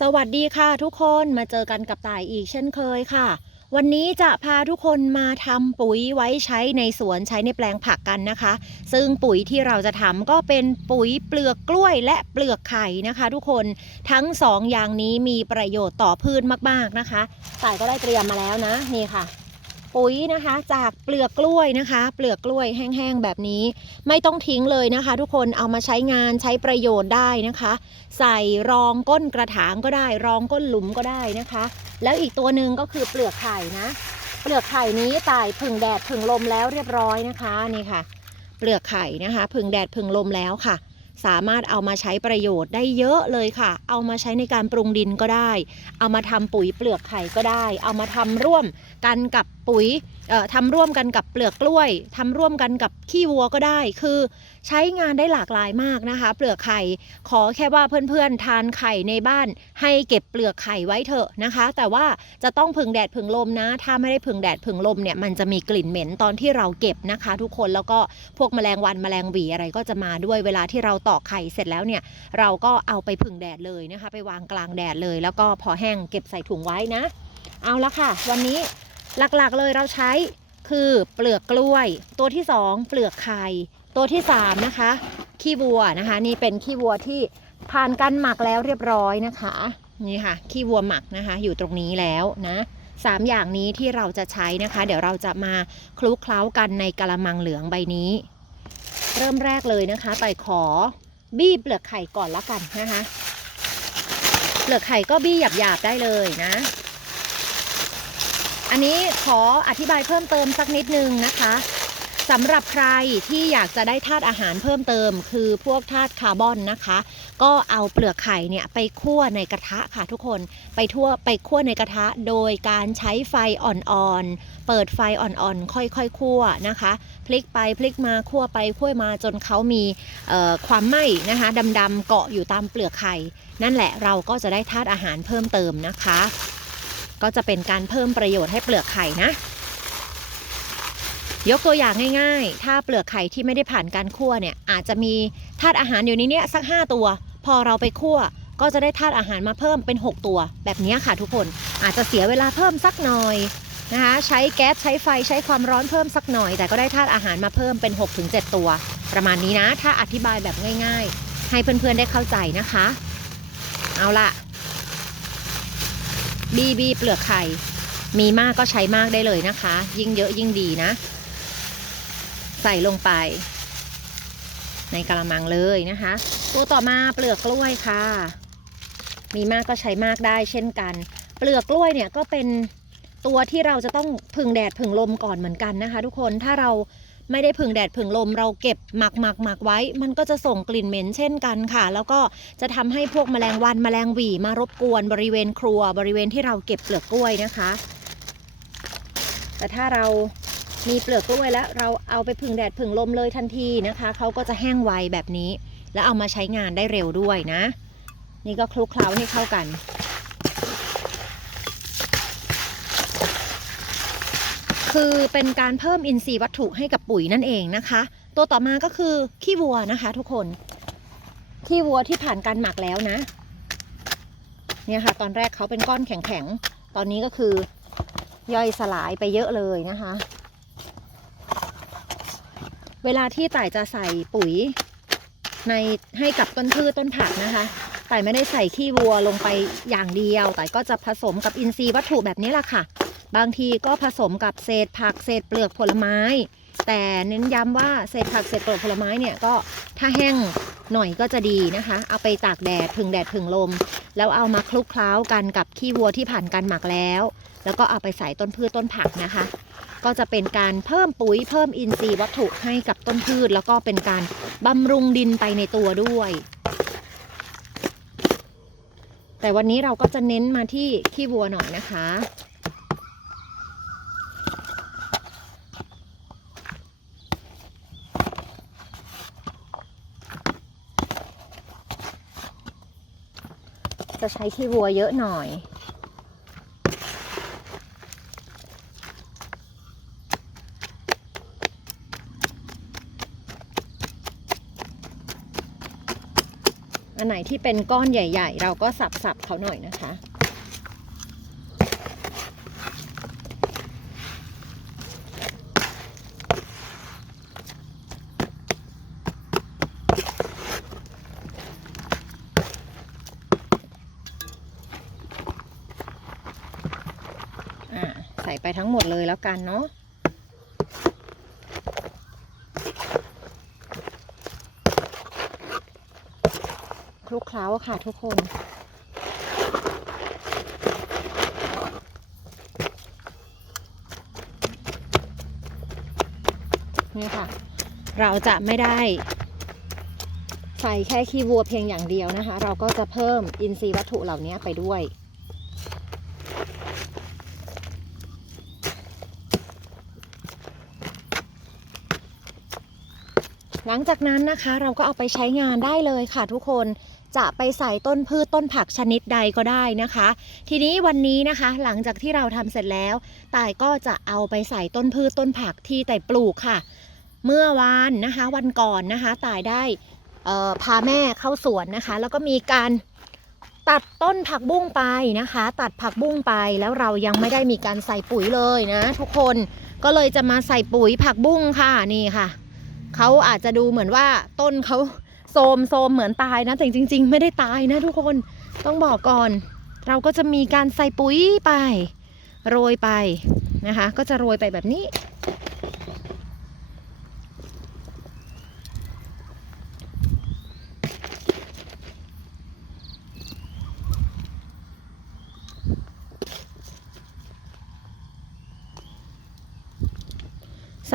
สวัสดีค่ะทุกคนมาเจอกันกับต่ายอีกเช่นเคยค่ะ วันนี้จะพาทุกคนมาทำปุ๋ยไว้ใช้ในสวนใช้ในแปลงผักกันนะคะ ซึ่งปุ๋ยที่เราจะทำก็เป็นปุ๋ยเปลือกกล้วยและเปลือกไข่นะคะ ทุกคนทั้งสองอย่างนี้มีประโยชน์ต่อพืชมากๆนะคะต่ายก็ได้เตรียมมาแล้วนะนี่ค่ะ ปุ๋ยนะคะ จากเปลือกกล้วยนะคะ เปลือกกล้วยแห้งๆแบบนี้ ไม่ต้องทิ้งเลยนะคะ ทุกคนเอามาใช้งานใช้ประโยชน์ได้นะคะ ใส่รองก้นกระถางก็ได้ รองก้นหลุมก็ได้นะคะ แล้วอีกตัวหนึ่งก็คือเปลือกไข่นะ เปลือกไข่นี้ตายผึ่งแดดผึ่งลมแล้วเรียบร้อยนะคะนี่ค่ะ เปลือกไข่นะคะผึ่งแดดผึ่งลมแล้วค่ะ สามารถเอามาใช้ประโยชน์ได้เยอะเลยค่ะ เอามาใช้ในการปรุงดินก็ได้ เอามาทำปุ๋ยเปลือกไข่ก็ได้ เอามาทำร่วมกันกับปุ๋ย ทำร่วมกันกับเปลือกกล้วยทำร่วมกันกับขี้วัวก็ได้ คือใช้งานได้หลากหลายมากนะคะ เปลือกไข่ขอแค่ว่าเพื่อนๆทานไข่ในบ้าน ให้เก็บเปลือกไข่ไว้เถอะนะคะ แต่ว่าจะต้องพึ่งแดดพึ่งลมนะ ถ้าไม่ได้พึ่งแดดพึ่งลมเนี่ยมันจะมีกลิ่นเหม็นตอนที่เราเก็บนะคะ ทุกคนแล้วก็พวกแมลงวันแมลงหวีอะไรก็จะมาด้วยเวลาที่เราตอกไข่เสร็จแล้วเนี่ยเราก็เอาไปพึ่งแดดเลยนะคะ ไปวางกลางแดดเลย แล้วก็พอแห้งเก็บใส่ถุงไว้นะ เอาละค่ะ วันนี้ หลักๆเลยเราใช้คือเปลือกกล้วย ตัวที่สองเปลือกไข่ ตัวที่สามนะคะ ขี้วัวนะคะ นี่เป็นขี้วัวที่ผ่านการหมักแล้วเรียบร้อยนะคะ นี่ค่ะ ขี้วัวหมักนะคะ อยู่ตรงนี้แล้วนะสามอย่างนี้ที่เราจะใช้นะคะ เดี๋ยวเราจะมาคลุกเคล้ากันในกระมังเหลืองใบนี้ เริ่มแรกเลยนะคะต่อยขอบี้เปลือกไข่ก่อนละกันนะคะ เปลือกไข่ก็บี้หยาบๆได้เลยนะ อันนี้ขออธิบายเพิ่มเติมสักนิดนึงนะคะสำหรับใครที่อยากจะได้ธาตุอาหารเพิ่มเติม คือพวกธาตุคาร์บอนนะคะ ก็เอาเปลือกไข่เนี่ยไปคั่วในกระทะค่ะทุกคนไปทั่วไปคั่วในกระทะโดยการใช้ไฟอ่อนๆ เปิดไฟอ่อนๆ ค่อยๆคั่วนะคะ พลิกไปพลิกมาคั่วไปคั่วมาจนเขามีความไหม้นะคะดำๆเกาะอยู่ตามเปลือกไข่ นั่นแหละเราก็จะได้ธาตุอาหารเพิ่มเติมนะคะ ก็จะเป็นการเพิ่มประโยชน์ให้เปลือกไข่นะ ยกตัวอย่างง่าย ๆ ถ้าเปลือกไข่ที่ไม่ได้ผ่านการคั่วเนี่ย อาจจะมีธาตุอาหารอยู่ในนี้สัก 5 ตัว พอเราไปคั่วก็จะได้ธาตุอาหารมาเพิ่มเป็น 6 ตัว แบบนี้ค่ะทุกคนอาจจะเสียเวลาเพิ่มสักหน่อยนะคะใช้แก๊สใช้ไฟใช้ความร้อนเพิ่มสักหน่อย แต่ก็ได้ธาตุอาหารมาเพิ่มเป็น 6-7 ตัว ประมาณนี้นะ ถ้าอธิบายแบบง่าย ๆ ให้เพื่อนๆได้เข้าใจนะคะ เอาละ บีบีเปลือกไข่ มีมากก็ใช้มากได้เลยนะคะ ยิ่งเยอะยิ่งดีนะ ใส่ลงไป ในกระมังเลยนะคะ ตัวต่อมาเปลือกกล้วยค่ะ มีมากก็ใช้มากได้เช่นกัน เปลือกกล้วยเนี่ยก็เป็นตัวที่เราจะต้องพึ่งแดดพึ่งลมก่อนเหมือนกันนะคะ ทุกคนถ้าเรา ไม่ได้พึ่งแดดพึ่งลมเราเก็บหมักหมักหมักไว้ มันก็จะส่งกลิ่นเหม็นเช่นกันค่ะ แล้วก็จะทำให้พวกแมลงวันแมลงหวี่มารบกวนบริเวณครัวบริเวณที่เราเก็บเปลือกกล้วยนะคะ แต่ถ้าเรามีเปลือกกล้วยแล้วเราเอาไปพึ่งแดดพึ่งลมเลยทันทีนะคะเขาก็จะแห้งไวแบบนี้ แล้วเอามาใช้งานได้เร็วด้วยนะ นี่ก็คลุกเคล้าให้เข้ากัน คือเป็นการเพิ่มอินทรีย์วัตถุให้กับปุ๋ยนั่นเองนะคะ ตัวต่อมาก็คือขี้วัวนะคะ ทุกคนขี้วัวที่ผ่านการหมักแล้วนะ เนี่ยค่ะ ตอนแรกเขาเป็นก้อนแข็งๆ ตอนนี้ก็คือย่อยสลายไปเยอะเลยนะคะ เวลาที่ต่ายจะใส่ปุ๋ยในให้กับต้นพืชต้นผักนะคะต่ายไม่ได้ใส่ขี้วัวลงไปอย่างเดียวต่ายก็จะผสมกับอินทรีย์วัตถุแบบนี้แหละค่ะ บางทีก็ผสมกับเศษผักเศษเปลือกผลไม้ แต่เน้นย้ำว่าเศษผักเศษเปลือกผลไม้เนี่ยก็ถ้าแห้งหน่อยก็จะดีนะคะ เอาไปตากแดดพึ่งแดดพึ่งลม แล้วเอามาคลุกเคล้ากันกับขี้วัวที่ผ่านการหมักแล้ว แล้วก็เอาไปใส่ต้นพืชต้นผักนะคะ ก็จะเป็นการเพิ่มปุ๋ยเพิ่มอินทรีย์วัตถุให้กับต้นพืช แล้วก็เป็นการบำรุงดินไปในตัวด้วย แต่วันนี้เราก็จะเน้นมาที่ขี้วัวหน่อยนะคะ จะใช้ขี้วัวเยอะหน่อย อันไหนนที่เป็นก้อนใหญ่ ๆ เราก็สับๆเขาหน่อยนะคะ ไปทั้งหมดเลยแล้วกันเนาะคลุกเคล้าค่ะทุกคน นี่ค่ะ เราจะไม่ได้ใส่แค่ขี้วัวเพียงอย่างเดียวนะคะ เราก็จะเพิ่มอินทรีย์วัตถุเหล่านี้ไปด้วย หลังจากนั้นนะคะเราก็เอาไปใช้งานได้เลยค่ะทุกคนจะไปใส่ต้นพืชต้นผักชนิดใดก็ได้นะคะ ทีนี้วันนี้นะคะ หลังจากที่เราทำเสร็จแล้วตายก็จะเอาไปใส่ต้นพืชต้นผักที่แต่ปลูกค่ะ เมื่อวานนะคะ วันก่อนนะคะตายได้พาแม่เข้าสวนนะคะ แล้วก็มีการตัดต้นผักบุ้งไปนะคะ ตัดผักบุ้งไปแล้วเรายังไม่ได้มีการใส่ปุ๋ยเลยนะ ทุกคนก็เลยจะมาใส่ปุ๋ยผักบุ้งค่ะนี่ค่ะ เขาอาจจะดูเหมือนว่าต้นเขาโซมโซมเหมือนตายนะ แต่จริง ๆ ไม่ได้ตายนะทุกคนต้องบอกก่อน เราก็จะมีการใส่ปุ๋ยไป โรยไปนะคะ ก็จะโรยไปแบบนี้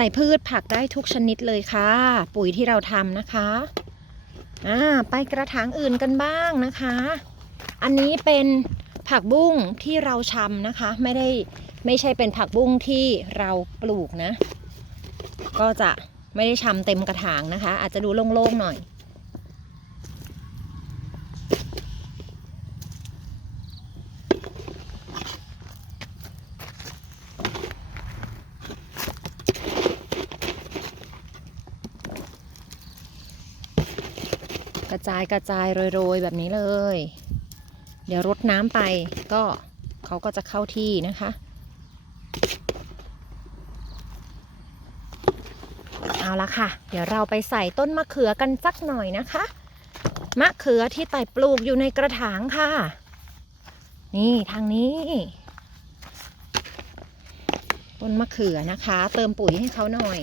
ส่พืชผักได้ทุกชนิดเลยค่ะ ปุ๋ยที่เราทำนะคะอ่าไปกระถางอื่นกันบ้างนะคะ อันนี้เป็นผักบุ้งที่เราชำนะคะ ไม่ได้ไม่ใช่เป็นผักบุ้งที่เราปลูกนะ ก็จะไม่ได้ชำเต็มกระถางนะคะ อาจจะดูโล่งๆหน่อย ระจายกระจายโรยๆแบบนี้เลย เดี๋ยวรดน้ำไปก็เขาก็จะเข้าที่นะคะเอาละค่ะ เดี๋ยวเราไปใส่ต้นมะเขือกันสักหน่อยนะคะ มะเขือที่ไต่ปลูกอยู่ในกระถางค่ะ นี่ทางนี้ ต้นมะเขือนะคะ เติมปุ๋ยให้เขาหน่อย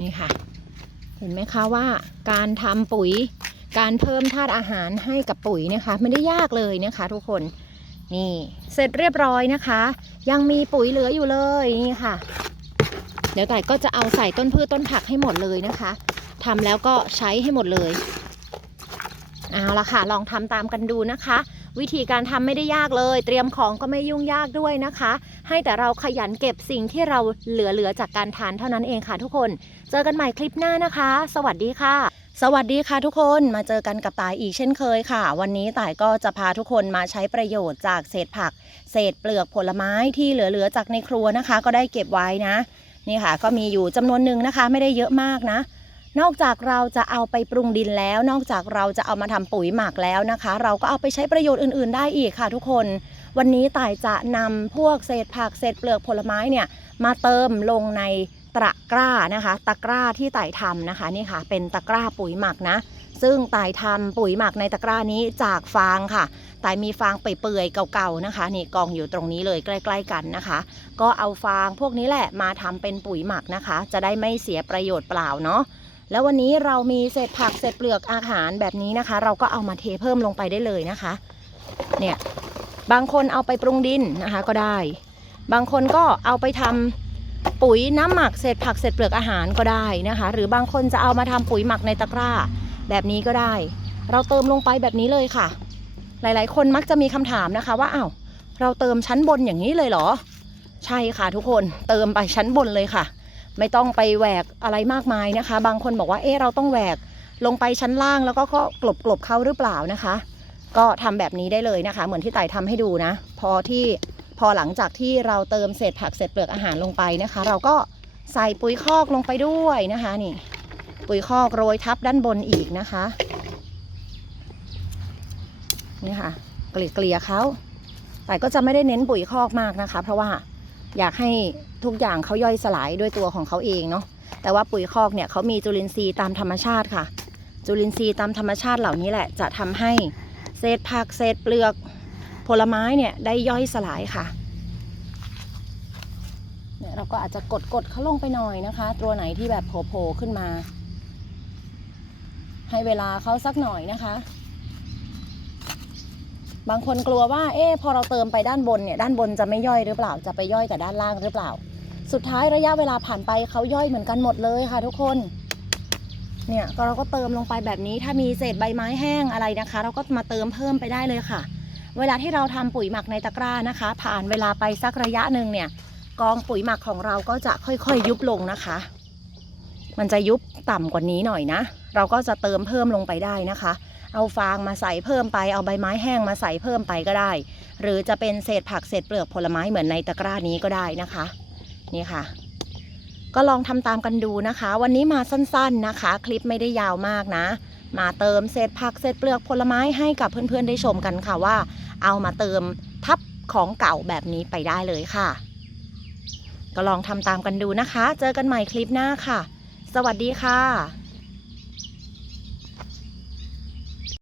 นี่ค่ะ เห็นไหมคะว่าการทำปุ๋ย การเพิ่มธาตุอาหารให้กับปุ๋ยนะคะไม่ได้ยากเลยนะคะทุกคนนี่เสร็จเรียบร้อยนะคะ ยังมีปุ๋ยเหลืออยู่เลยนี่ค่ะ เดี๋ยวแต่ายก็จะเอาใส่ต้นพืชต้นผักให้หมดเลยนะคะทำแล้วก็ใช้ให้หมดเลย เอาละค่ะ ลองทำตามกันดูนะคะ วิธีการทำไม่ได้ยากเลย เตรียมของก็ไม่ยุ่งยากด้วยนะคะ ให้แต่เราขยันเก็บสิ่งที่เราเหลือๆจากการทานเท่านั้นเองค่ะทุกคน เจอกันใหม่คลิปหน้านะคะ สวัสดีค่ะสวัสดีค่ะทุกคนมาเจอกันกับตายอีกเช่นเคยค่ะ วันนี้ตายก็จะพาทุกคนมาใช้ประโยชน์จากเศษผัก เศษเปลือกผลไม้ที่เหลือๆจากในครัวนะคะ ก็ได้เก็บไว้นะ นี่ค่ะ ก็มีอยู่จำนวนหนึ่งนะคะ ไม่ได้เยอะมากนะ นอกจากเราจะเอาไปปรุงดินแล้ว นอกจากเราจะเอามาทำปุ๋ยหมักแล้วนะคะ เราก็เอาไปใช้ประโยชน์อื่น ๆ ได้อีกค่ะทุกคน วันนี้ต่ายจะนำพวกเศษผักเศษเปลือกผลไม้เนี่ยมาเติมลงในตะกร้านะคะ ตะกร้าที่ต่ายทำนะคะนี่ค่ะ เป็นตะกร้าปุ๋ยหมักนะ ซึ่งต่ายทำปุ๋ยหมักในตะกร้านี้จากฟางค่ะต่ายมีฟางเปื่อยๆเก่าๆนะคะนี่กองอยู่ตรงนี้เลยใกล้ ๆ กันนะคะ ก็เอาฟางพวกนี้แหละมาทำเป็นปุ๋ยหมักนะคะ จะได้ไม่เสียประโยชน์เปล่าเนาะ แล้ววันนี้เรามีเศษผักเศษเปลือกอาหารแบบนี้นะคะ เราก็เอามาเทเพิ่มลงไปได้เลยนะคะ เนี่ยบางคนเอาไปปรุงดินนะคะก็ได้ บางคนก็เอาไปทำปุ๋ยน้ำหมักเศษผักเศษเปลือกอาหารก็ได้นะคะ หรือบางคนจะเอามาทำปุ๋ยหมักในตะกร้า แบบนี้ก็ได้ เราเติมลงไปแบบนี้เลยค่ะ หลายๆ คนมักจะมีคำถามนะคะว่าอ้าวเราเติมชั้นบนอย่างนี้เลยเหรอ ใช่ค่ะทุกคนเติมไปชั้นบนเลยค่ะ ไม่ต้องไปแหวกอะไรมากมายนะคะ บางคนบอกว่าเอ๊ะเราต้องแหวกลงไปชั้นล่างแล้วก็ก็กลบกลบเขาหรือเปล่านะคะ ก็ทำแบบนี้ได้เลยนะคะ เหมือนที่ไต่ทำให้ดูนะ พอที่พอหลังจากที่เราเติมเศษผักเศษเปลือกอาหารลงไปนะคะ เราก็ใส่ปุ๋ยคอกลงไปด้วยนะคะนี่ ปุ๋ยคอกโรยทับด้านบนอีกนะคะนี่ค่ะเกลี่ยเกลี่ยเขาแต่ก็จะไม่ได้เน้นปุ๋ยคอกมากนะคะ เพราะว่า อยากให้ทุกอย่างเขาย่อยสลายด้วยตัวของเขาเองเนาะแต่ว่าปุ๋ยคอกเนี่ยเขามีจุลินทรีย์ตามธรรมชาติค่ะ จุลินทรีย์ตามธรรมชาติเหล่านี้แหละ จะทำให้เศษผักเศษเปลือกผลไม้เนี่ยได้ย่อยสลายค่ะเนี่ยเราก็อาจจะกดกดเขาลงไปหน่อยนะคะ ตัวไหนที่แบบโผล่ขึ้นมา ให้เวลาเขาสักหน่อยนะคะ บางคนกลัวว่า เอ๊พอเราเติมไปด้านบนเนี่ย ด้านบนจะไม่ย่อยหรือเปล่า จะไปย่อยแต่ด้านล่างหรือเปล่า สุดท้ายระยะเวลาผ่านไปเขาย่อยเหมือนกันหมดเลยค่ะ ทุกคน เนี่ยก็เราก็เติมลงไปแบบนี้ ถ้ามีเศษใบไม้แห้งอะไรนะคะ เราก็มาเติมเพิ่มไปได้เลยค่ะ เวลาที่เราทำปุ๋ยหมักในตะกร้านะคะ ผ่านเวลาไปสักระยะหนึ่งเนี่ย กองปุ๋ยหมักของเราก็จะค่อยๆ ยุบลงนะคะ มันจะยุบต่ำกว่านี้หน่อยนะ เราก็จะเติมเพิ่มลงไปได้นะคะ เอาฟางมาใส่เพิ่มไป เอาใบไม้แห้งมาใส่เพิ่มไปก็ได้ หรือจะเป็นเศษผักเศษเปลือกผลไม้เหมือนในตะกร้านี้ก็ได้นะคะ นี่ค่ะ ก็ลองทำตามกันดูนะคะ วันนี้มาสั้นๆนะคะ คลิปไม่ได้ยาวมากนะ มาเติมเศษผักเศษเปลือกผลไม้ให้กับเพื่อนๆได้ชมกันค่ะว่า เอามาเติมทับของเก่าแบบนี้ไปได้เลยค่ะ ก็ลองทำตามกันดูนะคะ เจอกันใหม่คลิปหน้าค่ะ สวัสดีค่ะ